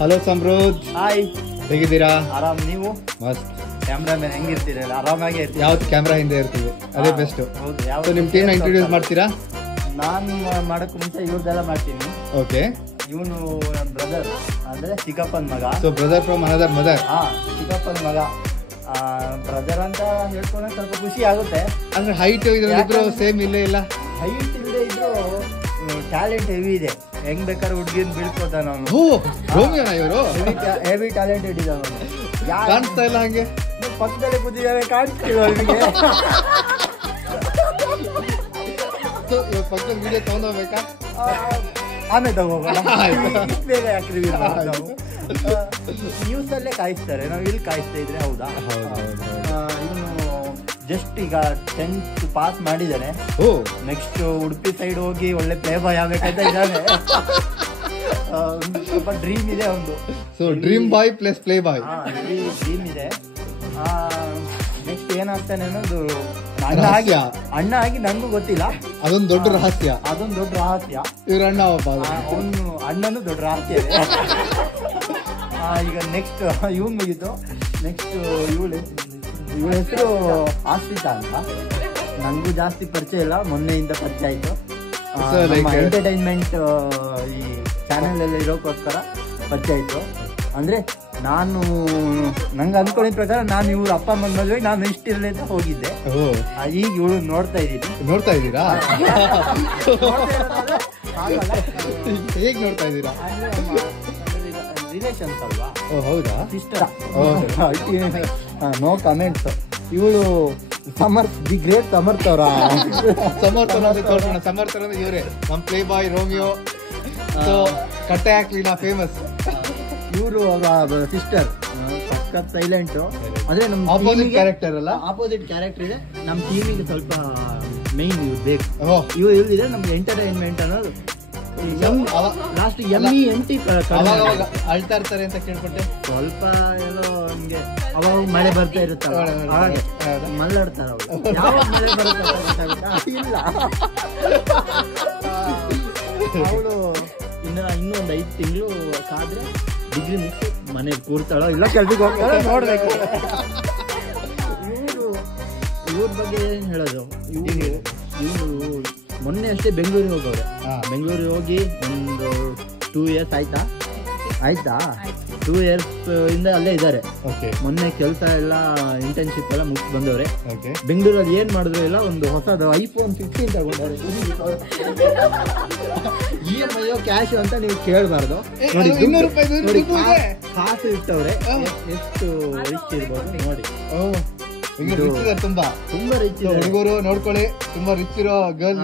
Hello Samruddh, hi, ಹೇಗಿದ್ದೀರಾ? ಆರಾಮ್. ನೀವು? ಮಸ್ತ್. ಕ್ಯಾಮ್ರಾಮನ್ ಹೆಂಗಿರ್ತೀರಲ್ಲ, ಆರಾಮಾಗಿ ಇರ್ತೀವಿ. ಯಾವತ್ತು ಕ್ಯಾಮ್ರಾ ಹಿಂದೆ ಇರ್ತೀವಿ, ಅದೇ ಬೆಸ್ಟ್. ಹೌದು. ಸೊ ನಿಮ್ ಟೀಮ್ ಇಂಟ್ರೊಡ್ಯೂಸ್ ಮಾಡ್ತೀರಾ? ನಾನು ಮಾಡಕ್ ಮುಂಚೆ ಇವ್ರದ್ದೆಲ್ಲ ಮಾಡ್ತೀನಿ. ಓಕೆ. ಇವನು ನನ್ನ ಬ್ರದರ್, ಅಂದ್ರೆ ಚಿಕ್ಕಪ್ಪನ ಮಗ. So brother from another mother. ಹಾ, ಚಿಕ್ಕಪ್ಪನ ಮಗ. ಬ್ರದರ್ ಅಂತ ಹೇಳ್ಕೊಂಡ್ರೆ ಸ್ವಲ್ಪ ಖುಷಿ ಆಗುತ್ತೆ. ಅಂದ್ರೆ ಹೈಟ್ ಇದ್ರಲ್ಲಿದ್ರು ಸೇಮ್ ಇಲ್ಲೇ ಇಲ್ಲ. ಹೈಟ್ ಇಲ್ಲದೆ ಇದ್ರು ಟ್ಯಾಲೆಂಟ್ ಹೆವಿ ಇದೆ. ಹೆಂಗ್ ಬೇಕಾದ್ರೆ ಹುಡುಗಿನ ಬೀಳ್ಕೋತಾನ ಅವನು. ಓ, ರೋಮಿಯೋನಾ ಇವರು? ಹೆವಿ ಟ್ಯಾಲೆಂಟೆಡ್ ಇದೆ ಅವನು. ಕಾಣಿಸ್ತಾ ಇಲ್ಲ ಹಂಗೆ. ಪಕ್ಕದಲ್ಲಿ ಕೂತಿದ್ದಾವೆ, ಕಾಣಿಸ್ತೀವಿ ಅವನಿಗೆ. ಪಕ್ಕದ ವಿಡಿಯೋ ತಗೊಂಡೋಗ್ಬೇಕಾ? ಆಮೇಲೆ ತಗೋಗೋಣ, ಬೇಗ ಯಾಕೆ ರಿವ್ಯೂ ನಾವು ನ್ಯೂಸ್ ಅಲ್ಲೇ ಕಾಯಿಸ್ತಾರೆ, ನಾವು ಇಲ್ಲಿ ಕಾಯಿಸ್ತಾ ಇದ್ರೆ. ಹೌದಾ? ಇವನು ಜಸ್ಟ್ ಈಗ 10th ಪಾಸ್ ಮಾಡಿದ್ದಾನೆ. ನೆಕ್ಸ್ಟ್ ಉಡುಪಿ ಸೈಡ್ ಹೋಗಿ ಒಳ್ಳೆ ಪ್ಲೇ ಬಾಯ್ ಆಗ್ಬೇಕಂತ ಇದ್ದಾನೆ. ಸ್ವಲ್ಪ ಡ್ರೀಮ್ ಇದೆ ಒಂದು. So dream boy plus play ಬಾಯ್ ಡ್ರೀಮ್ ಇದೆ. ನೆಕ್ಸ್ಟ್ ಏನಾಗ್ತಾನೆ ಅನ್ನೋದು ಅಣ್ಣ ಆಗಿ ನಂಗೂ ಗೊತ್ತಿಲ್ಲ. ಅದೊಂದು ದೊಡ್ಡ ರಹಸ್ಯ. ಇವ್ರ ಅಣ್ಣ ಅವನು ಅಣ್ಣನು ದೊಡ್ಡ ರಹಸ್ಯ ಇದೆ. ಈಗ ನೆಕ್ಸ್ಟ್ ಇವನ್ ಮುಗೀತು. ನೆಕ್ಸ್ಟ್ ಇವಳ ಹೆಸರು ಆಶ್ರಿತಾ ಅಂತ. ನಂಗೂ ಜಾಸ್ತಿ ಪರಿಚಯ ಇಲ್ಲ, ಮೊನ್ನೆಯಿಂದ ಪರಿಚಯ ಆಯ್ತು. ಎಂಟರ್ಟೈನ್ಮೆಂಟ್ ಈ ಚಾನೆಲ್ ಎಲ್ಲ ಇರೋಕ್ಕೋಸ್ಕರ ಪರಿಚಯ ಆಯ್ತು. ಅಂದ್ರೆ ನಂಗೆ ಅನ್ಕೊಂಡಿದ ಪ್ರಕಾರ ನಾನು ಇವ್ರ ಅಪ್ಪ ಅಮ್ಮನ ಮದುವೆಗೆ ನಾನು ಇಷ್ಟಿರಲಿ ಅಂತ ಹೋಗಿದ್ದೆ. ಈಗ ಇವಳು ನೋಡ್ತಾ ಇದ್ದೀರಾ? ಹೇಗ್ ನೋಡ್ತಾ ಇದ್ದೀರಾ? ರಿಲೇಷನ್ಸ್ ಅಲ್ವಾ? ಹೌದಾ? ಸಿಸ್ಟರ್. No comments. ಇವಳು ದಿ ಗ್ರೇಟ್ ಸಮರ್ಥ ಅವರ. ಸಮರ್ಥ ಅಂದ್ರೆ ಇವರೇ ನಮ್ ಪ್ಲೇ ಬಾಯ್ ರೋಮಿಯೋ. ಕಟ್ಟೆ ಹಾಕ್ಲಿ ನಾ ಫೇಮಸ್. ಇವರು ಅವರ ಸಿಸ್ಟರ್ ಸಖತ್ ಸೈಲೆಂಟ್. ಅಂದ್ರೆ ನಮ್ ಆಪೋಸಿಟ್ ಕ್ಯಾರೆಕ್ಟರ್ ಅಲ್ಲ? ಆಪೋಸಿಟ್ ಕ್ಯಾರೆಕ್ಟರ್ ಇದೆ. ನಮ್ ಟೀಮಿಗೆ ಸ್ವಲ್ಪ ಮೈನ್ ಇವ್ರು ಬೇಕು. ಇವ್ರು ಇದೆ ನಮ್ಗೆ ಎಂಟರ್ಟೈನ್ಮೆಂಟ್ ಅನ್ನೋದು. ಲಾಸ್ಟ್ ಎಂಟಿ ಅಳ್ತಾ ಇರ್ತಾರೆ ಅಂತ ಕೇಳ್ಪಟ್ಟೆ. ಸ್ವಲ್ಪ ಎಲ್ಲೋ ಹಂಗೆ ಅವಾಗ ಮಳೆ ಬರ್ತಾ ಇರುತ್ತಲ್ಲ, ಮಲ್ಲಾಡ್ತಾರ ಅವ್ರು. ಯಾವಾಗ ಮಳೆ ಬರುತ್ತೆ ಇಲ್ಲ. ಅವಳು ಇನ್ನೊಂದು 5 ತಿಂಗಳು ಕಾದ್ರೆ ಡಿಗ್ರಿ ಮುಗಿಸಿ ಮನೆಗೆ ಕೂರ್ತಾಳೋ ಇಲ್ಲ ಕೆಲ್ಸಕ್ಕೆ ಹೋಗ್ತಾಳೋ ನೋಡ್ಬೇಕು. ಇವ್ರ ಬಗ್ಗೆ ಏನ್ ಹೇಳೋದು? ಇವರು ಮೊನ್ನೆ ಅಷ್ಟೇ ಬೆಂಗಳೂರಿಗೆ ಹೋಗವ್ರೆ. ಬೆಂಗಳೂರಿಗೆ ಹೋಗಿ ಒಂದು 2 years ಆಯ್ತಾ 2 years ಇಂದ ಅಲ್ಲೇ ಇದ್ದಾರೆ. ಮೊನ್ನೆ ಕೆಲಸ ಎಲ್ಲ ಇಂಟರ್ನ್ಶಿಪ್ ಎಲ್ಲ ಮುಗಿಸಿ ಬಂದವ್ರೆ. ಬೆಂಗಳೂರಲ್ಲಿ ಏನ್ ಮಾಡಿದ್ರು ಇಲ್ಲ, ಒಂದು ಹೊಸದು iPhone 15 ತಗೊಂಡವ್ರೆ. EMI ಕ್ಯಾಶ್ ಅಂತ ನೀವು ಕೇಳಬಾರ್ದು. ನೋಡಿ, 200 ರೂಪಾಯಿ ಕಾಸು ಇಟ್ಟವ್ರೆ. ಎಷ್ಟು ರಿಚ್ ಇರ್ಬೋದು ನೋಡಿ. ತುಂಬಾ ರಿಚ್ ಹುಡುಗರು ನೋಡ್ಕೊಳ್ಳಿ. ತುಂಬಾ ರಿಚ್ ಇರೋ ಗರ್ಲ್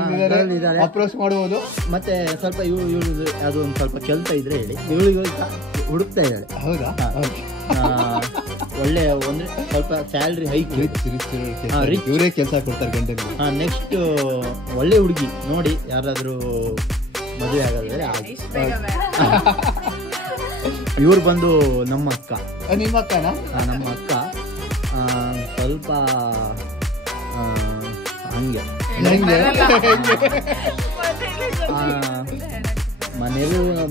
ಇದ್ದಾರೆ, ಅಪ್ರೋಚ್ ಮಾಡಬಹುದು. ಮತ್ತೆ ಸ್ವಲ್ಪ ಇವಳು ಅದು ಒಂದು ಸ್ವಲ್ಪ ಕೆಲಸ ಇದ್ರೆ ಹೇಳಿ, ಇವಳಿಗೆ ಹುಡುಕ್ತಾ ಇದ್ದಾಳೆ. ಹೌದಾ? ಒಳ್ಳೆ ಅಂದ್ರೆ ಸ್ವಲ್ಪ ಸ್ಯಾಲ್ರಿ ಹೈಕ್, ಇವರೇ ಕೆಲಸ ಕೊಡ್ತಾರೆ ಗಂಡನಿಗೆ. ನೆಕ್ಸ್ಟ್ ಒಳ್ಳೆ ಹುಡುಗಿ ನೋಡಿ, ಯಾರಾದ್ರೂ ಮದುವೆ ಆಗಾದ್ರೆ ಇವ್ರು ಬಂದು ನಮ್ಮ ಅಕ್ಕ. ನಿಮ್ಮ ಅಕ್ಕನಾ? ನಮ್ಮ ಅಕ್ಕ. ಸ್ವಲ್ಪ ಹಂಗೆ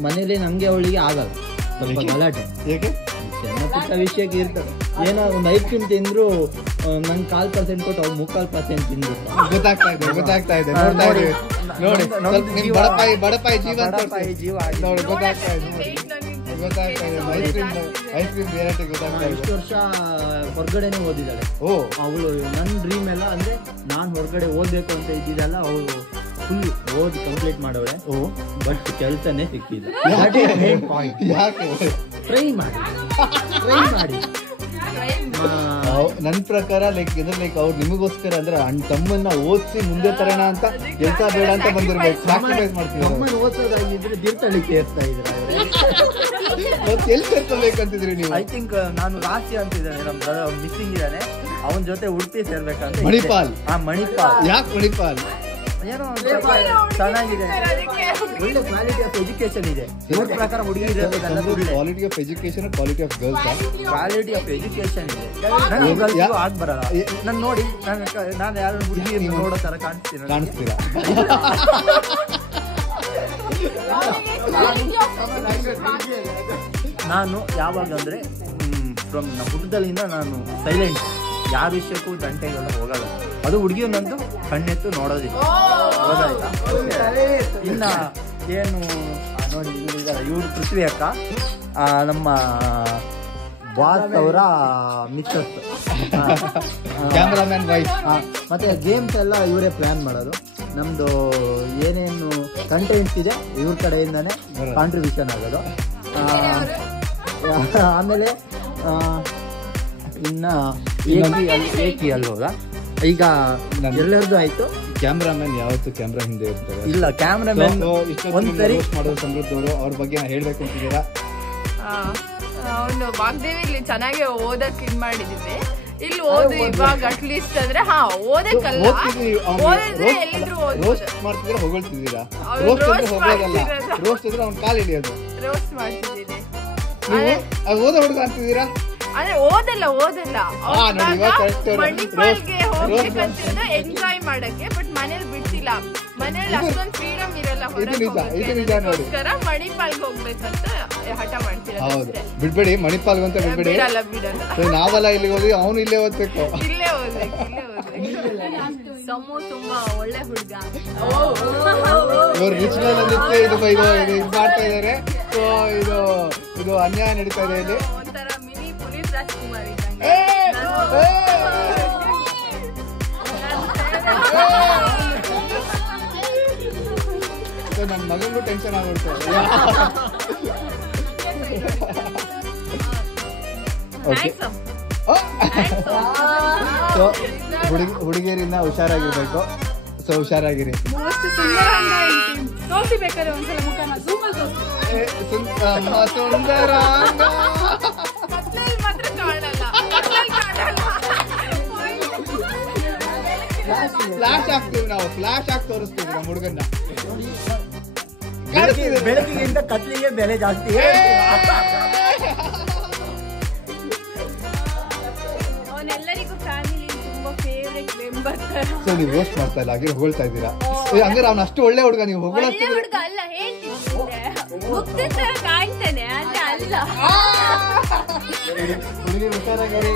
ಮನೇಲಿ ನಂಗೆ ಅವಳಿಗೆ ಆಗಲ್ಲ, ಸ್ವಲ್ಪ ಗಲಾಟೆ. ಸಣ್ಣ ಪುಟ್ಟ ವಿಷಯಕ್ಕೆ ಇರ್ತದೆ. ಏನೋ ಒಂದು ಐಸ್ ಕ್ರೀಮ್ ತಿಂದ್ರು ನಂಗೆ 1/4% ಕೊಟ್ಟು ಅವ್ರು 3/4% ತಿಂದ್ರು. ಗೊತ್ತಾಗ್ತಾ ಇದೆ ನೋಡಿ. ಬಡಪಾಯಿ ಜೀವ ನೋಡಿ, ಗೊತ್ತಾಗ್ತಾ ಇದೆ. ಇಷ್ಟು ವರ್ಷ ಹೊರಗಡೆನೆ ಓದಿದ್ದಾಳೆ. ಅವಳು ನನ್ನ ಡ್ರೀಮ್ ಎಲ್ಲ ಅಂದ್ರೆ ನಾನ್ ಹೊರಗಡೆ ಓದ್ಬೇಕು ಅಂತ ಇದ್ದಿದ್ದಲ್ಲ, ಅವಳು ಫುಲ್ ಓದಿ ಕಂಪ್ಲೀಟ್ ಮಾಡವಳೆ. ಬಟ್ ಕೆಲಸನೇ ಸಿಕ್ಕಿಲ್ಲ. ಟ್ರೈ ಮಾಡಿ ನನ್ ಪ್ರಕಾರ ಲೈಕ್ ಅವ್ರು ನಿಮಗೋಸ್ಕರ ಅಂದ್ರೆ ತಮ್ಮನ್ನ ಓದಿಸಿ ಮುಂದೆ ತರೋಣ ಅಂತ ಕೆಲಸ ಬೇಡ ಅಂತ ಬಂದಿರ್ಬೇಕು. ಸ್ಯಾಕ್ರಿಫೈಸ್ ಮಾಡ್ತೀವಿ. ಓದ್ಸೋದಾಗಿದ್ರೆ ತೀರ್ಥಹಳ್ಳಿಗೆ ಸೇರ್ತಾ ಇದ್ರೆ ಎಲ್ಲಿ ಸೇರ್ಕೋಬೇಕಂತಿದ್ರಿ ನೀವು? ಐ ಥಿಂಕ್ ನಾನು ರಾಶಿ ಅಂತಿದ್ದಾನೆ, ನಮ್ ಬ್ರದರ್ ಮಿಸ್ಸಿಂಗ್ ಇದ್ದಾನೆ. ಅವನ ಜೊತೆ ಉಡುಪಿ ಸೇರ್ಬೇಕಂತ. ಮಣಿಪಾಲ್? ಮಣಿಪಾಲ್. ಯಾಕೆ ಮಣಿಪಾಲ್? ಏನೋ ಚೆನ್ನಾಗಿದೆ, ಒಳ್ಳೆ ಕ್ವಾಲಿಟಿ ಆಫ್ ಎಜುಕೇಶನ್ ಇದೆ. ಇವ್ರ ಪ್ರಕಾರ ಹುಡುಗಿ quality of education, quality of girls, quality of education ಇದೆ. ಆಗ್ ಬರಲ್ಲ. ನಾನು ನೋಡಿ ನಾನು ಯಾರು ಹುಡುಗಿ ನೋಡೋ ತರ ಕಾಣಿಸ್ತೀರಾ? ನಾನು ಯಾವಾಗ ಅಂದ್ರೆ ಫ್ರಮ್ ಹುಟ್ಟದಲ್ಲಿಂದ ನಾನು ಸೈಲೆಂಟ್, ಯಾರ ವಿಷಯಕ್ಕೂ ತಂಟೆಗೆಲ್ಲ ಹೋಗಲ್ಲ. ಅದು ಹುಡುಗಿಯನ್ನಂತೂ ಕಣ್ಣೆತ್ತು ನೋಡೋದಿಲ್ಲ. ಹೌದಾಯ್ತಾ? ಇನ್ನ ಏನು ನೋಡಿ, ಇವ್ರು ಪೃಥ್ವಿ ಅಕ್ಕ, ನಮ್ಮ ಬಾಸ್ ಅವರ ಮಿಸ್ಸಸ್, ಕ್ಯಾಮ್ರಾಮನ್ ವೈಫ್. ಮತ್ತೆ ಗೇಮ್ಸ್ ಎಲ್ಲ ಇವರೇ ಪ್ಲಾನ್ ಮಾಡೋದು. ನಮ್ದು ಏನೇನು ಕಂಟೆಂಟ್ಸ್ ಇದೆ ಇವ್ರ ಕಡೆಯಿಂದಾನೆ ಕಾಂಟ್ರಿಬ್ಯೂಷನ್ ಆಗೋದು. ಆಮೇಲೆ ಇನ್ನ ಏಕಿ ಅಲ್ವಾ, ಈಗ ಎಲ್ಲರದ್ದು ಆಯ್ತು. ಕ್ಯಾಮ್ರಾಮನ್ ಯಾವತ್ತು ಕ್ಯಾಮ್ರಾ ಹಿಂದೆ ಇರ್ತಾರೆ. ಇಲ್ಲ, ಕ್ಯಾಮ್ರಾಮನ್ ಒಂದ್ಸರಿ ಮಾಡೋದು ಸಮೃದ್ಧವರು, ಅವ್ರ ಬಗ್ಗೆ ಹೇಳ್ಬೇಕು ಅಂತಿದ್ದೀರಾ? ಅವನು ವಾಗ್ದೇವಿಲಿ ಚೆನ್ನಾಗಿ ಓದಕ್ ಇದ್ ಮಾಡಿದೀವಿ. ಇಲ್ಲಿ ಓದು ಇವಾಗ ಅಟ್ಲೀಸ್ಟ್ ಅಂದ್ರೆ ಓದಕ್ಕಲ್ಲ, ಓದಿದ್ರೆ ಎಲ್ಲಿದ್ರು ರೋಸ್ಟ್ ಮಾಡ್ತಿದ್ರೆ ಹೊಗಳ್ತಿದ್ದೀರಾ? ರೋಸ್ಟ್ ಅಂದ್ರೆ ಹೋಗೋದಲ್ಲ, ರೋಸ್ಟ್ ಅಂದ್ರೆ ಅವ್ನ ಕಾಲು ಹಿಡಿಯೋದು. ರೋಸ್ಟ್ ಮಾಡ್ತಿದ್ದೀನಿ. ಓದ ಹುಡುಗ ಅಂತಿದ್ದೀರಾ? ಅಂದ್ರೆ ಓದಲ್ಲ ಮಣಿಪಾಲ್ಗೆ ಹೋಗ್ಬೇಕಂತಿರೋದು ಎಂಜಾಯ್ ಮಾಡಕ್ಕೆ, ಬಟ್ ಮನೇಲಿ ಬಿಡ್ತಿಲ್ಲ. ಮನೇಲಿ ಅಷ್ಟೊಂದು ಫ್ರೀಡಮ್ ಇರಲ್ಲ, ಹೊರಗೋಸ್ಕರ ಮಣಿಪಾಲ್ಗೆ ಹೋಗ್ಬೇಕಂತ ಹಠ ಮಾಡ್ತೀರ. ಹೌದು, ಬಿಡ್ಬೇಡಿ, ಮಣಿಪಾಲ್ಗೆ ಅಂತ ಬಿಡ್ಬೇಡಿ. ನಾವೆಲ್ಲ ಇಲ್ಲಿಗೆ ಹೋದ್ವಿ, ಅವನು ಇಲ್ಲೇ ಓದ್ಬೇಕು. ಇಲ್ಲೇ ಓದ್ಬೇಕು. ಸಮೂ ತುಂಬಾ ಒಳ್ಳೆ ಹುಡುಗ. ಇವ್ರು ರಿಚ್ ಮ್ಯಾನ್ ಅಂದಿತ್ತು, ಇದು ಮಾಡ್ತಾ ಇದಾರೆ. ಸೊ ಇದು ಅನ್ಯಾಯ ನಡೀತಾ ಇದೆ ಇಲ್ಲಿ. ಒಂಥರ ಮಿನಿ ಪುನೀತ್ ರಾಜ್ಕುಮಾರ್ ನನ್ನ ಮಗನಿಗೂ ಟೆನ್ಷನ್ ಆಗ್ಬಿಡ್ತು. ಹುಡುಗಿಯರಿಂದ ಹುಷಾರಾಗಿರ್ಬೇಕು. ಸೊ ಹುಷಾರಾಗಿರಿ. ಸುಂದರ ಫ್ಲಾಶ್ ಆಗ್ತೀವಿ ನಾವು, ಫ್ಲಾಶ್ ಆಗಿ ತೋರಿಸ್ತೀವಿ ನಮ್ಮ ಹುಡುಗನ್ನ. ಬೆಳಕಿಗಿಂತ ಕತ್ಲಿಗೆ ಬೆಲೆ ಜಾಸ್ತಿ. ಅವನೆಲ್ಲರಿಗೂ ಫ್ಯಾಮಿಲಿ ತುಂಬಾ ಫೇವರೇಟ್ ಮೆಂಬರ್. ಸೊ ನೀವು ರೋಸ್ಟ್ ಮಾಡ್ತಾ ಇಲ್ಲ, ಹಾಗೆ ಹೊಗಳ್ತಾ ಇದ್ದೀರಾ. ಹಂಗಾರೆ ಅವ್ನು ಅಷ್ಟು ಒಳ್ಳೆ ಹುಡುಗ, ನೀವು ಹೊಗಳ ಹುಡುಗ ಅಲ್ಲ ಹೇಳ್ತಿದ್ದೆ, ಕಾಣ್ತಾನೆ ಅಲ್ಲ ಅಲ್ಲ. ಹುಡುಗಿ ಹುಷಾರಾಗಿರಿ.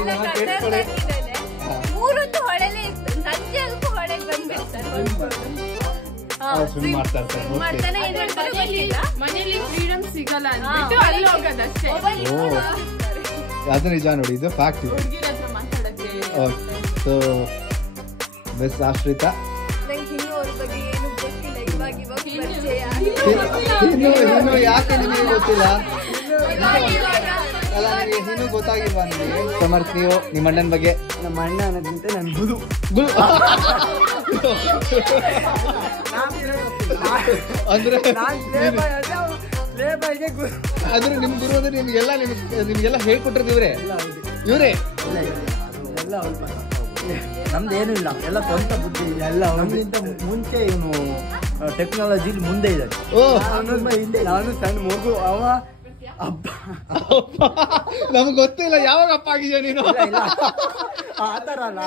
ಮೂರೊತ್ತು ಹೊಳೆಲೆ ಇತ್ತು, ಸಂಜೆ ಅಲ್ಗೂ ಹೊಳೆಗೆ ಬಂದ್ಬಿಡ್ತಾರೆ. ಮನೇಲಿ ಫ್ರೀಡಮ್ ಸಿಗಲ್ಲ ಅಂದ್ಬಿಟ್ಟು ಅಲ್ಲಿ ಹೋಗೋದಷ್ಟೇ. ಅದು ನಿಜ ನೋಡಿ, ಇದು ಫ್ಯಾಕ್ಟ್. ಹುಡುಗಿರ ಹತ್ರ ಮಾತಾಡಕ್ಕೆ. So best Ashrita. ಇನ್ನು ಯಾಕೆ ನಿಮಗೆ ಗೊತ್ತಿಲ್ಲ? ಅಲ್ಲ, ನಿಮಗೆ ಇನ್ನೂ ಗೊತ್ತಾಗಿಲ್ವಾ ನಿಮಗೆ? ಸಮರ್ಥ, ನೀವು ನಿಮ್ಮ ಅಣ್ಣನ ಬಗ್ಗೆ? ನಮ್ಮ ಅಣ್ಣ ಅನ್ನೋದಂತ ನನ್ ಗುರು. ಅಂದ್ರೆ ನಿಮ್ ಗುರು ಅಂದ್ರೆ ನಿಮ್ಗೆಲ್ಲ ಹೇಳ್ಕೊಟ್ಟಿರೋದು ಇವರೇ. ನಮ್ದೇನು ಇಲ್ಲ, ಎಲ್ಲ ಸ್ವಂತ ಬುದ್ಧಿ ಎಲ್ಲ. ನಮ್ಗಿಂತ ಮುಂಚೆ ಇವನು ಟೆಕ್ನಾಲಜಿ ಮುಂದೆ ಇದೆ. ನಾನು ಸಣ್ಣ ಮಗು, ಅವ ಅಪ್ಪ. ನಮ್ಗೆ ಗೊತ್ತಿಲ್ಲ ಯಾವಾಗ ಅಪ್ಪ ಆಗಿದ್ಯಾ ನೀನು. ಆ ತರ ಅಲ್ಲ.